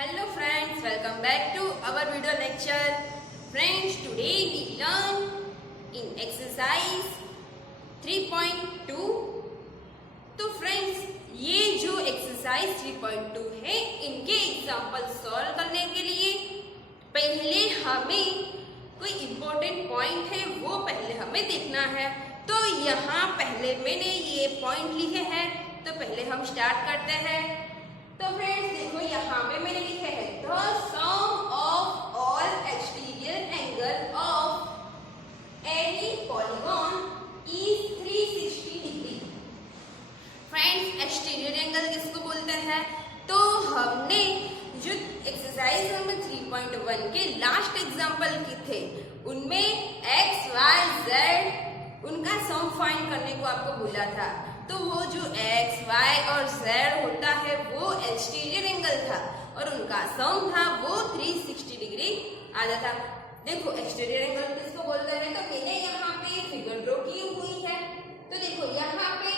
Hello friends, welcome back to our video lecture. Friends, today we learn in exercise 3.2. तो friends, ये जो exercise 3.2 है, इनके example solve करने के लिए पहले हमें कोई इम्पोर्टेंट पॉइंट है वो पहले हमें देखना है। तो यहाँ पहले मैंने ये पॉइंट लिखे हैं, तो पहले हम स्टार्ट करते हैं। तो फ्रेंड्स देखो, यहाँ पे मैंने लिखे है the sum of all exterior angle of any polygon is 360 degree. Friends, exterior angle किसको बोलते हैं? तो हमने जो एक्सरसाइज नंबर 3.1 के लास्ट एग्जांपल के थे, उनमें एक्स वाई जेड उनका सम फाइंड करने को आपको बोला था। तो वो जो एक्स वाई और जेड होता है वो एक्सटीरियर एंगल था और उनका सम था वो 360 डिग्री आता था। देखो, एक्सटीरियर एंगल किसको बोलते हैं? तो मैंने यहाँ पे फिगर ड्रॉ की हुई है। तो देखो, यहाँ पे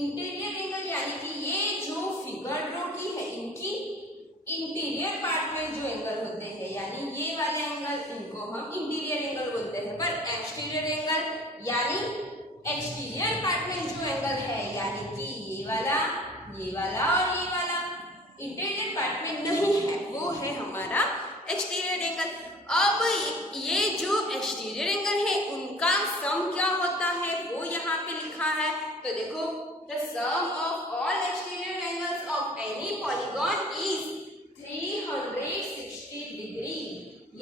इंटीरियर एंगल यानी कि ये जो फिगर ड्रॉ की है, इनकी इंटीरियर पार्ट में जो एंगल होते हैं, यानी ये वाले एंगल, इनको हम इंटीरियर एंगल बोलते हैं। पर एक्सटीरियर एंगल यानी एक्सटीरियर पार्ट में जो एंगल है, यानी कि ये वाला और ये वाला इंटीरियर पार्ट में नहीं है, वो है हमारा एक्सटीरियर एंगल। अब ये जो एक्सटीरियर एंगल है, उनका सम क्या होता है वो यहाँ पे लिखा है। तो देखो, the sum of all exterior angles of any polygon is 360 degree.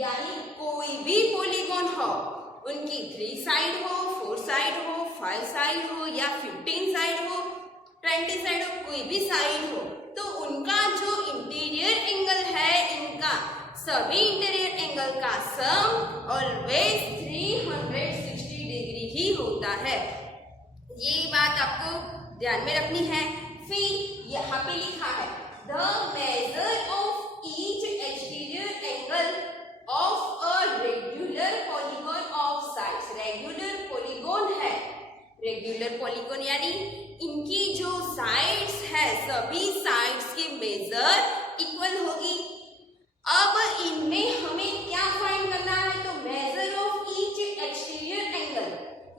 यानी कोई भी पॉलीगॉन हो, उनकी 3 साइड हो, 4 साइड हो, 5 साइड हो या 15 साइड हो, 20 साइड हो, कोई भी साइड हो, तो उनका जो इंटीरियर एंगल है, इनका सभी इंटीरियर एंगल का सम ऑलवेज 360 डिग्री ही होता है। ये बात आपको ध्यान में रखनी है। फिर यहाँ पे लिखा है the measure of each exterior angle of a regular polygon of sides. Regular polygon है, रेगुलर पॉलीगॉन यानी इनकी जो साइड्स है, सभी साइड्स की मेजर इक्वल होगी। अब इनमें हमें क्या फाइंड करना है? तो measure of each exterior angle,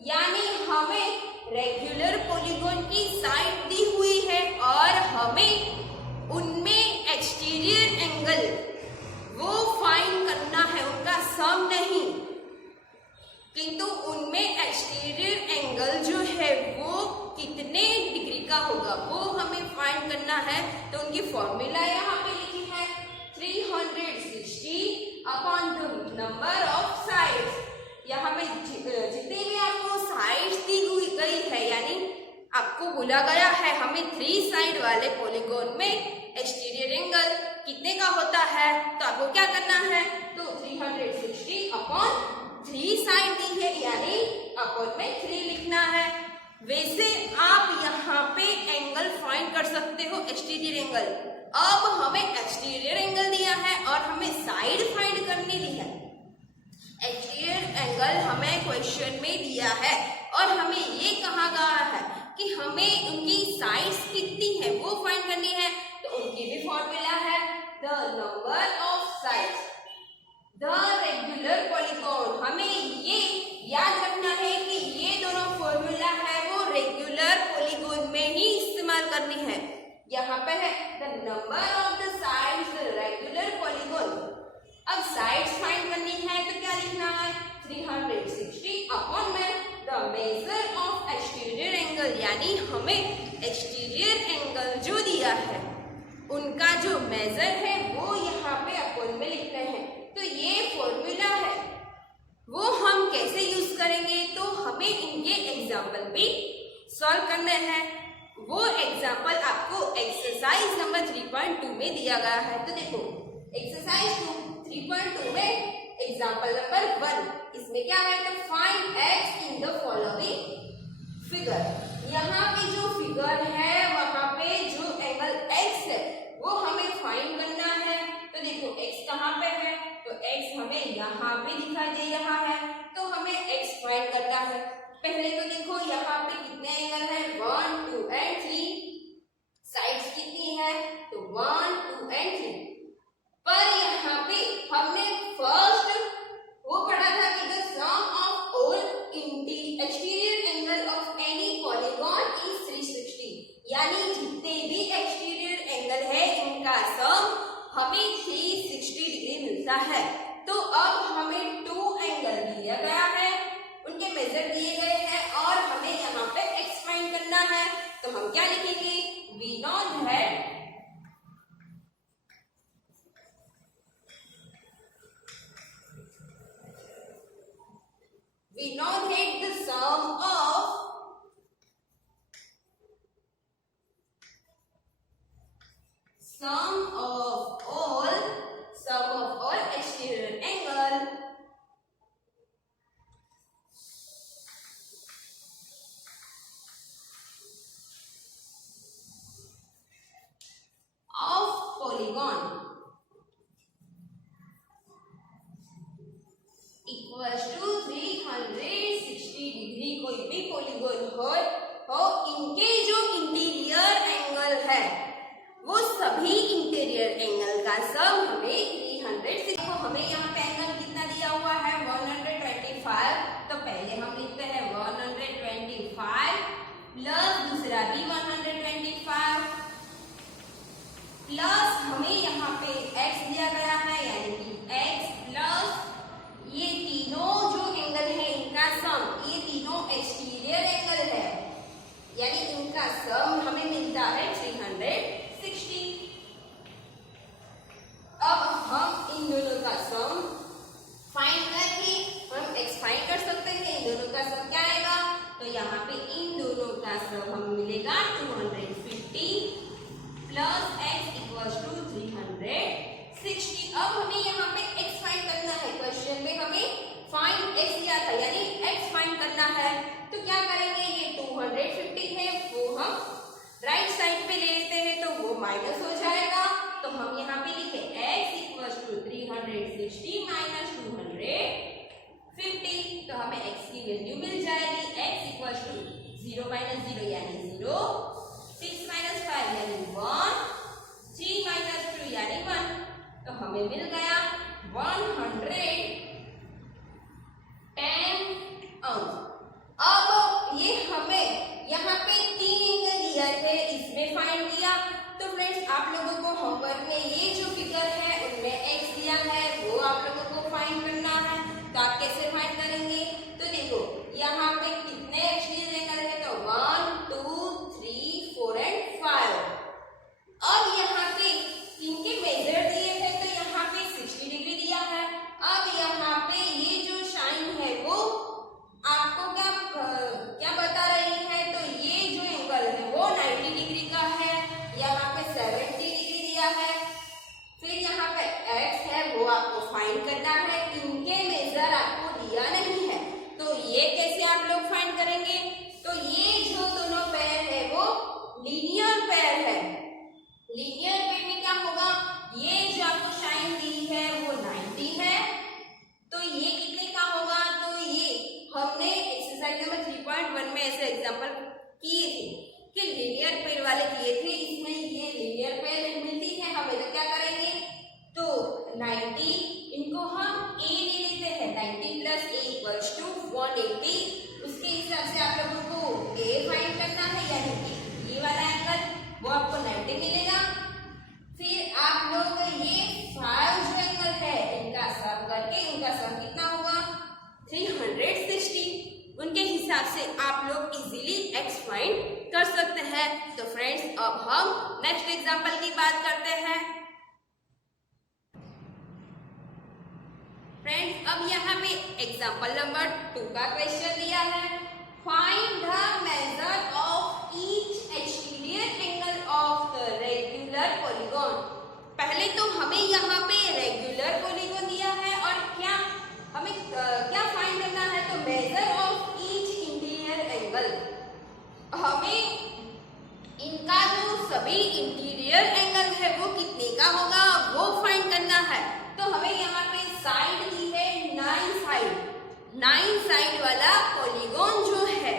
यानी हमें रेगुलर पॉलीगॉन की साइड दी हुई है और हमें उनमें एक्सटीरियर एंगल वो फाइंड करना है, उनका सम नहीं, किंतु उनमें एक्सटीरियर एंगल जो है वो कितने डिग्री का होगा वो हमें फाइंड करना है। तो उनकी फॉर्मूला यहाँ पे लिखी है 360 upon the number of sides. यहाँ पे जितनी भी आपको साइड्स दी गई है, यानी आपको बोला गया है हमें 3 साइड वाले पॉलीगॉन में एक्सटीरियर एंगल कितने का होता है, तो आपको क्या करना है? तो 360 अपॉन 3 साइड दी है, यानी अपॉन में 3 लिखना है। वैसे आप यहाँ पे एंगल फाइंड कर सकते हो, एक्सटीरियर एंगल। अब हमें एक्सटीरियर एंगल दिया है और हमें साइड फाइंड करनी दी है। एक्सटीरियर एंगल हमें क्वेश्चन में दिया है और हमें ये कहा गया है कि हमें उनकी साइड्स कितनी है वो फाइंड करनी है। तो उनकी भी फॉर्मूला है the number of sides the regular polygon. हमें ये याद रखना है कि ये दोनों फॉर्मूला है वो रेगुलर पॉलीगॉन में ही इस्तेमाल करनी है। यहाँ पे है the number of the sides the regular polygon. अब साइड्स फाइंड करनी है तो क्या लिखना है? 360 अपॉन में the measure of exterior angle, यानी हमें एक्सटीरियर एंगल जो दिया है उनका जो मेजर है वो यहाँ पे अपॉन में लिखते हैं। तो ये फॉर्मूला है वो हम कैसे यूज करेंगे? तो हमें इनके एग्जाम्पल भी सॉल्व करने हैं। वो एग्जाम्पल आपको एक्सरसाइज नंबर 3.2 में दिया गया है। तो देखो, एक्सरसाइज 3.2 में एग्जाम्पल नंबर 1, इसमें क्या है? तो find x in the following figure. यहाँ पे जो फिगर है वहां पे जो एंगल एक्स है वो हमें फाइंड करना है। तो देखो, एक्स कहाँ पे है? तो एक्स हमें यहाँ पे दिखाई दे रहा है, तो हमें एक्स फाइंड करना है। पहले तो देखो, यहाँ पे कितने एंगल है? 1, 2 एंड 3। साइड्स कितनी है? तो 1, 2 एंड 3। देता है। तो अब हमें टू एंगल दिया गया है, उनके मेजर दिए गए हैं और हमें यहाँ पे एक्स फाइंड करना है। तो हम क्या लिखेंगे, we know that the sum of all exterior angle of polygon equals to 360 degree. कोई भी पॉलीगॉन हो इनके जो इंटीरियर एंगल है वो सभी इंटीरियर एंगल का सम हमें 360। देखो हमें यहाँ पे एंगल कितना दिया हुआ है 125। तो पहले हम लिखते हैं 125 प्लस दूसरा भी 125 प्लस हमें यहाँ पे x दिया गया है यानी कि x प्लस ये तीनों जो एंगल है इनका सम, ये तीनों एक्सटीरियर एंगल है यानी इनका सम हमें मिलता है 360। अब हम इन दोनों का सम फाइंड करके हम x फाइंड कर सकते हैं। इन दोनों का सम क्या आएगा, तो यहाँ पे इन दोनों का सम हमें मिलेगा 250 प्लस x इक्वल्स टू 360। अब हमें यहाँ पे x फाइंड करना है। क्वेश्चन में हमें फाइंड x दिया था यानी x फाइंड करना है। तो क्या करेंगे, ये 250 है वो हम राइट साइड पे ले लेते हैं तो वो माइनस हो जाएगा। तो हम यहाँ पे लिखे x इक्वल्स टू 360 माइनस 250। तो हमें x की वैल्यू मिल जाएगी, x इक्वल्स टू 0 माइनस 0 यानी 0, 6 माइनस 5 यानी 1, 3 माइनस 2 यानी 1। तो हमें मिल गया 110 अंक। अब ये हमें यहाँ पे 3 एंगल दिया थे इसमें फाइंड किया। तो फ्रेंड्स आप लोगों को होमवर्क में ये जो फिगर है उनमें x दिया है वो आप लोगों को फाइंड करना है। तो आप कैसे फाइंड करेंगे, तो देखो यहाँ पे कितने एक्सटीरियर एंगल है, तो 1 2 3 4 एंड 5। अब यहाँ पे इनके मेजर दिए थे तो यहाँ पे 60 डिग्री दिया है। अब यहाँ पे ये जो शाइन है वो आपको क्या बता रही है, तो ये जो एंगल है वो 90 डिग्री का है। यहाँ पे 70 डिग्री दिया है। फिर यहाँ पे x है वो आपको फाइंड करना है। इनके मेजर आपको दिया नहीं है तो ये कैसे आप लोग फाइंड करेंगे, तो ये जो दोनों पेयर है वो लीनियर पेयर है। लीनियर पेयर में क्या होगा, ये जो आपको शाइन दी है वो 90 है तो ये कितने का होगा, तो ये हमने एक्सरसाइज नंबर 3.1 में ऐसे एग्जांपल किए थे कि लीनियर पेयर वाले किए थे। इसमें ये लीनियर पेयर मिलती है हमें, तो क्या करेंगे, तो 90 इनको हम a ले लेते हैं, 90 प्लस a इक्वल्स टू 180। उसके हिसाब से आप लोगों को a फाइंड करना है यानी कि ये वाला एंगल वो आपको 90 मिलेगा। फिर आप लोग ये 5 जो एंगल है इनका सम करके इनका सम कितना होगा 360। उनके हिसाब से आप लोग इजीली x फाइंड कर सकते हैं। तो फ्रेंड्स अब हम नेक्स्ट एग्जांपल की बात करते हैं। फ्रेंड्स अब यहाँ पे एग्जांपल नंबर 2 का क्वेश्चन दिया है, find the measure of each exterior angle of the regular polygon. पहले तो हमें यहाँ पे रेगुलर पॉलीगॉन दिया है और हमें क्या फाइंड करना है, तो measure of each interior angle. हमें इनका जो सभी इंटीरियर एंगल है वो कितने का होगा वो फाइंड करना है। तो हमें यहाँ पे साइड दी है 9 साइड वाला पॉलीगॉन जो है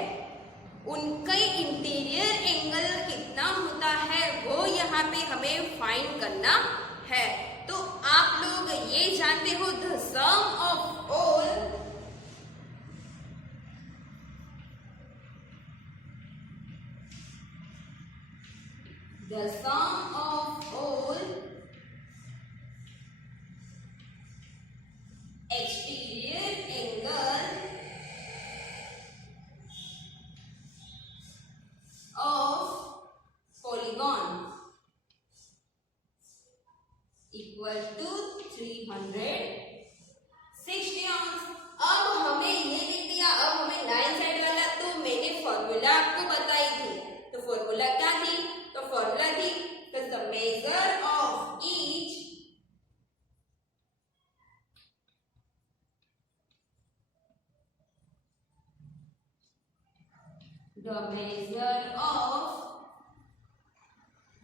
उनके इंटीरियर एंगल कितना होता है वो यहाँ पे हमें फाइंड करना है। तो आप लोग ये जानते हो the sum of all equal to 360 अंश। अब हमें ये लिख दिया, अब हमें 9 साइड वाला, तो मैंने फॉर्मूला आपको बताई थी, तो फॉर्मूला क्या थी, तो फॉर्मूला थी the measure of each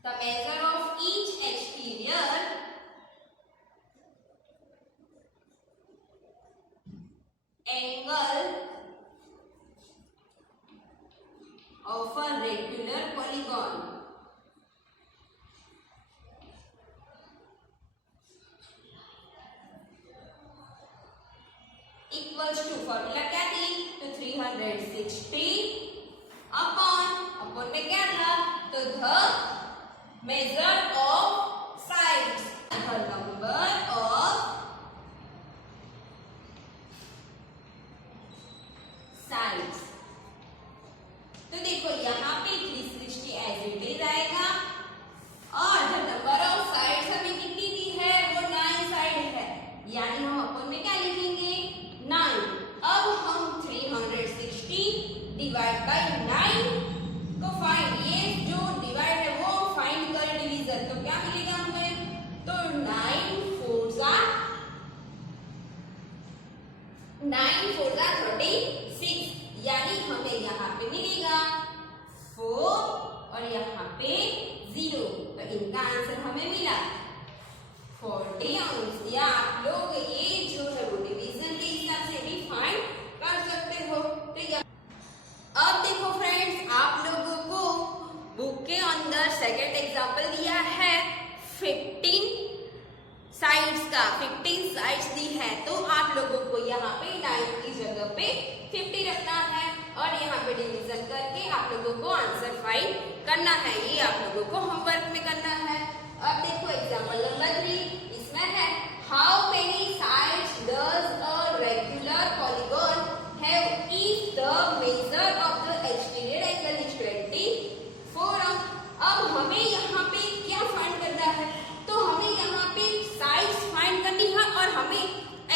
the measure of each exterior angle of a regular polygon equals to, formula क्या थी, तो 360 अपॉन में क्या था, तो the measure of sides, the number of sides. तो देखो यहाँ पे 360 एज इट इज आएगा और द नंबर ऑफ साइड्स हमें कितनी दी है, वो 9 साइड है, यानी हम अपन में क्या लिखेंगे 9। अब हम 360 डिवाइड बाय 9 को फाइंड, ये जो डिवाइड है वो फाइंड कर डिवीजन, तो क्या मिलेगा हमें, तो 9 4 जा 36, यानी हमें यहाँ पे मिलेगा 4 और यहाँ पे 0, तो इनका आंसर हमें मिला 40 अंश। या आप लोग ये जो है वो डिवीजन के हिसाब से भी फाइंड कर सकते हो। ठीक है, अब देखो फ्रेंड्स, आप लोगों को बुक के अंदर सेकंड एग्जांपल दिया है 15 साइड्स का, 15 साइड्स दी है, तो आप लोगों को यहाँ पे 9 की जगह पे 50 रखना है और यहाँ पे डिवीजन करके आप लोगों को आंसर फाइंड करना है, ये आप लोगों को होमवर्क में करना है। अब देखो एग्जांपल नंबर 3, इसमें है how many sides does a regular polygon have if the measure of the exterior angle is 24 अंश। अब हमें यहाँ पे क्या फाइंड करना है, तो हमें यहाँ पे साइड्स फाइंड करनी है और हमें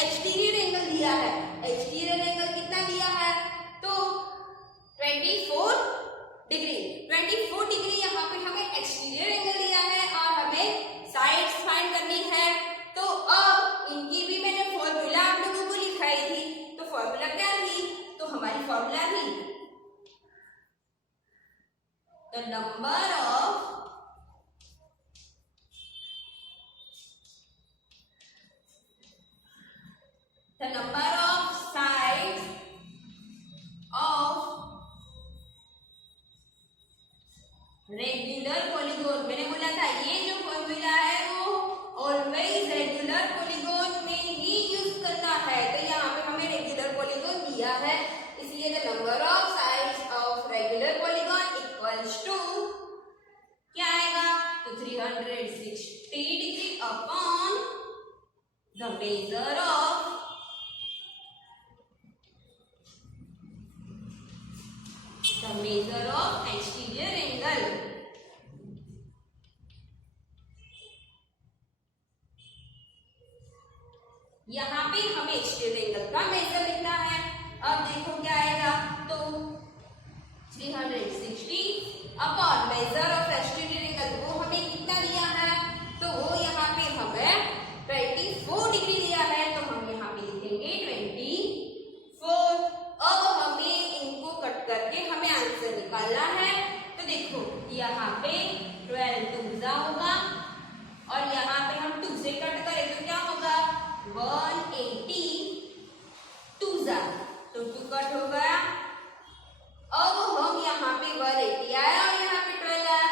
एक्सटीरियर एंगल दिया है, एक्सटीरियर एंगल कितना दिया है, तो 24 डिग्री, 24 डिग्री यहाँ पे हमें एक्सटीरियर एंगल दिया है और हमें साइड्स फाइंड करनी है। तो अब इनकी भी मैंने फॉर्मूला आप लोगों को लिखाई थी, तो फॉर्मूला क्या थी, तो हमारी फॉर्मूला थी the number of sides of regular polygon. मैंने बोला था ये जो फॉर्मूला है वो ऑलवेज रेगुलर पॉलीगॉन में ही यूज करना है, तो यहाँ पे हमें रेगुलर पॉलीगॉन दिया है, इसलिए the number of sides of regular polygon equals to क्या आएगा, तो 360 degree upon the measure of exterior angle. यहाँ पे हमें एक्सटीरियर एंगल का मेजर लिखना है। अब देखो क्या आएगा, तो 360 upon major of exterior angle, वो हमें कितना दिया है, तो वो यहाँ पे हमें 24 डिग्री दिया है, तो हम यहाँ पे लिखेंगे 24। अब हमें इनको कट करके हमें आंसर निकालना है, तो देखो यहाँ पे 12 2 होगा और यहाँ पे हम 2 से कट करें तो क्या होगा 180 2 तो 2 कट हो गया। अब हम यहाँ पे 180 आया और यहाँ पे 12 आया,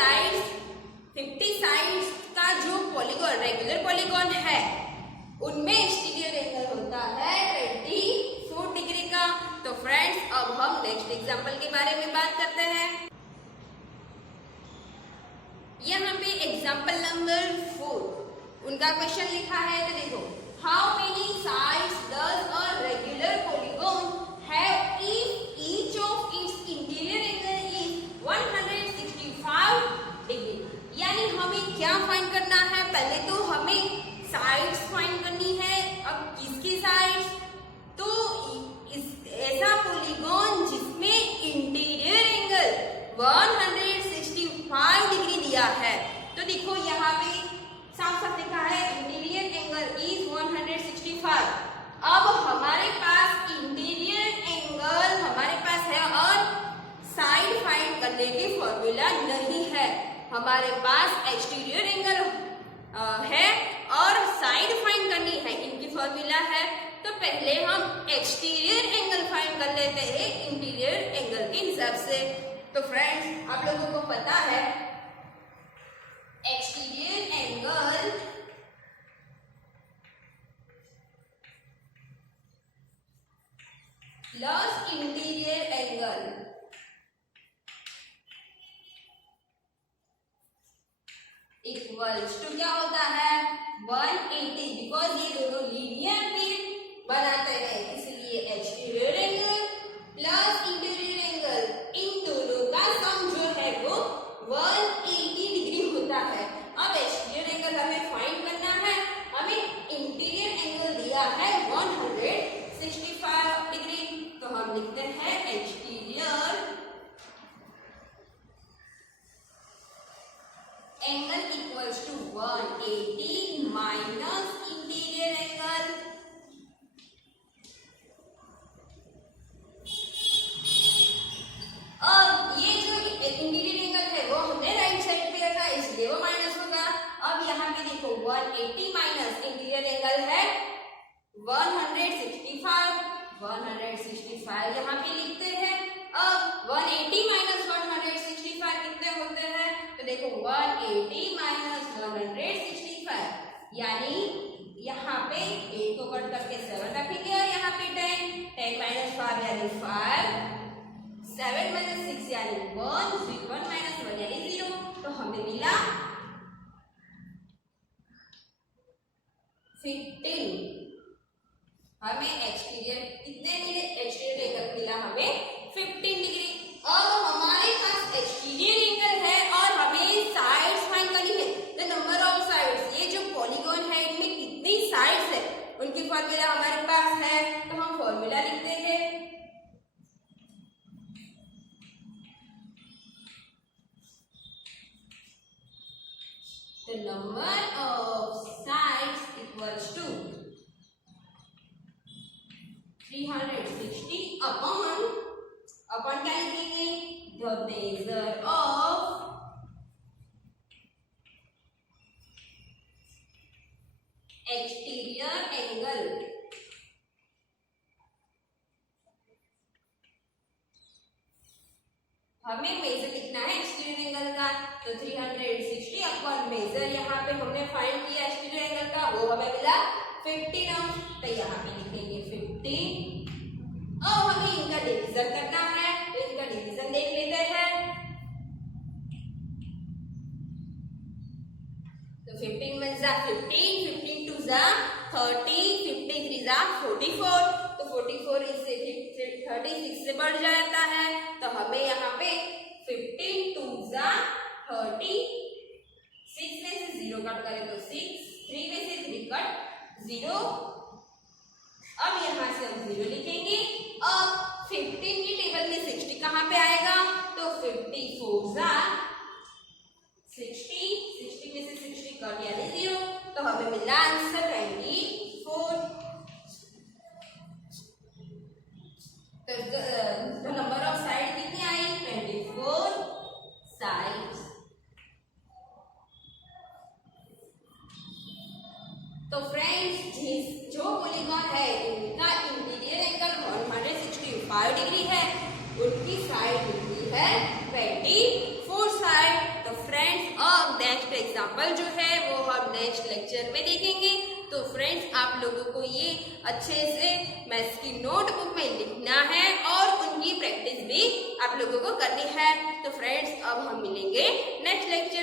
साइड्स का जो पॉलीगॉन रेगुलर पॉलीगॉन है उनमें एक्सटीरियर एंगल होता है 24 डिग्री का। तो फ्रेंड्स अब हम नेक्स्ट एग्जांपल के बारे में बात करते हैं। यहाँ पे एग्जांपल नंबर 4 उनका क्वेश्चन लिखा है, तो देखो how many sides does a regular polygon have if each of its interior angle is 165 degree. यानी हमें क्या फाइंड करना है, पहले तो हमें साइड्स फाइंड करनी है। अब किसकी साइड्स, तो ऐसा पॉलीगॉन जिसमें इंटीरियर एंगल 165 डिग्री दिया है। तो देखो यहाँ पे साफ साफ लिखा है इंटीरियर एंगल इज 165। अब हमारे पास इंटीरियर एंगल हमारे पास है और साइड फाइंड करने की फॉर्मूला नहीं है। हमारे पास एक्सटीरियर एंगल है और साइड फाइंड करनी है, इनकी फॉर्मूला है। तो पहले हम एक्सटीरियर एंगल फाइंड कर लेते हैं इंटीरियर एंगल के हिसाब से। तो फ्रेंड्स आप लोगों को पता है exterior angle plus interior angle equals to क्या होता है 180, बिकॉज ये दोनों लीनियर प्लेन बनाते हैं, इसलिए exterior angle plus interior angle in दोनों का सम जो है वो 180 डिग्री होता है। अब एक्सटीरियर एंगल हमें फाइंड करना है, हमें इंटीरियर एंगल दिया है 165 डिग्री। तो हम लिखते हैं exterior angle equals to 180 minus interior angle. अब ये जो इंटीरियर एंगल है वो हमने राइट साइड पे रखा इसलिए वो माइनस होगा। अब यहाँ पे देखो 180 माइनस इंटीरियर एंगल है 165 यहाँ पे लिखते हैं। अब 180 माइनस 165 कितने होते हैं, तो देखो 180 माइनस 165 यानी यहाँ पे 8 को कट करके 7 रखेंगे और यहाँ पे 10 माइनस 5 यानी 5, 7 माइनस 6 यानी 1 माइनस 1 यानी 0। तो हमें मिला 15। हमें एक्सटीरियर कितने मिले, एक्सटीरियर एंगल मिला हमें 15 डिग्री। अब हमारे पास एक्सटीरियर एंगल है और हमें साइड्स फाइंड करनी है। द नंबर ऑफ साइड्स, ये जो पॉलीगॉन है इनमें कितनी साइड्स है उनकी फॉर्मूला हमारे पास है। तो हम फॉर्मूला लिखते हैं the number of sides equals to 360 upon क्या लिखेंगे, the measure of exterior angle हमें मेजर लिखना है एक्सटीरियर एंगल का। तो 360 अपॉन मेजर यहाँ पे हमने फाइंड किया एक्सटीरियर एंगल का, वो हमें मिला 15। तो यहाँ पे लिखेंगे 15। अब हमें इनका डिवीजन करना है, तो इनका डिवीजन देख लेते हैं। तो 15 में 15, 15 2 30, 15 3 44। तो 44 इससे 36 से बढ़ जाता है। तो हमें यहाँ पे 15 2 30, 6 में से 0 कट करें तो 6, 3 में से 3 कट 0। अब यहाँ से हम 0 लिखेंगे। अब 15 की टेबल में 60 कहाँ पे आएगा, तो 54 60, 60 में से 60 कट यानी 0। तो हमें मिला आंसर 24। तो नंबर ऑफ साइड कितनी आई, 24 साइड्स। तो फ्रेंड्स जो पॉलीगॉन है उनका इंटीरियर एंगल 165 डिग्री है, उनकी साइड कितनी है 24 साइड। तो फ्रेंड्स नेक्स्ट एग्जाम्पल जो है वो हम नेक्स्ट लेक्चर में देखेंगे। तो फ्रेंड्स आप लोगों को ये अच्छे से मैथ्स की नोटबुक में लिखना है और उनकी प्रैक्टिस भी आप लोगों को करनी है। तो फ्रेंड्स अब हम मिलेंगे नेक्स्ट लेक्चर